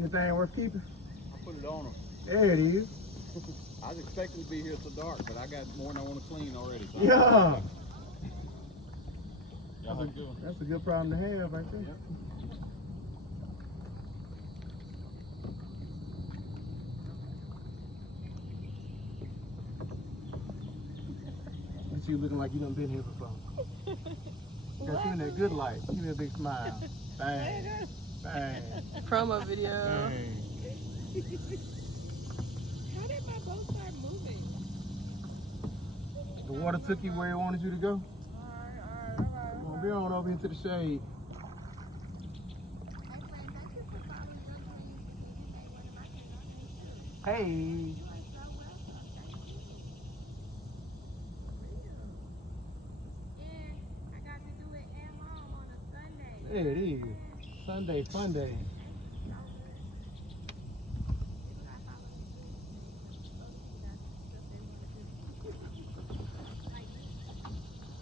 Anything worth keeping? I put it on them. There it is. I was expecting to be here till dark, but I got more than I want to clean already. So Yeah. That's a good problem to have right there. Yep. You looking like you done been here before. Got you in that good light. Give me a big smile. Bang. Bang. Promo video. Bang. How did my boat start moving? The water took you where it wanted you to go. Come on, be on over into the shade. Hey. There it is. Sunday fun day.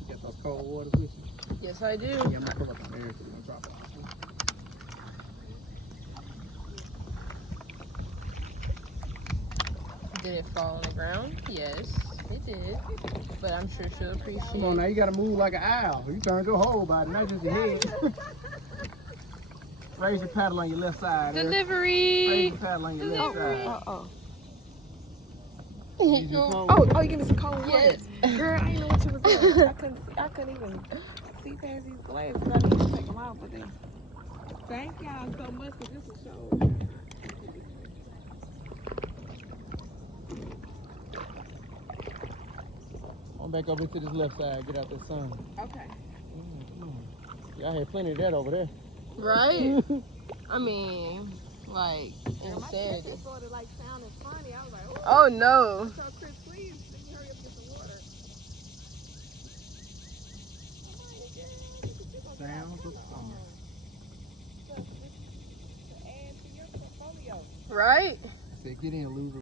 You got those cold waters with you? Yes, I do. Yeah, I'm not coming up on there, so we're gonna drop it off. Did it fall on the ground? Yes, it did. But I'm sure she'll appreciate it. Come on now, you gotta move like an owl. You turned your whole body, not just your head. Raise your paddle on your left side. Delivery! Raise your paddle on your left side. Oh, you give me some cold water. Yes. Girl, I didn't know what you was doing. I couldn't even see past these glasses. I need to take them out, but then. Thank y'all so much for this show. Come back over to this left side, get out the sun. Okay. Y'all had plenty of that over there. Right? I mean, like, My insanity. sister started like sounding funny. I was like, Oh no. So Chris, please, let me hurry up and get some water. Sounds of summer. To add to your portfolio. Right? Say, get in, loser.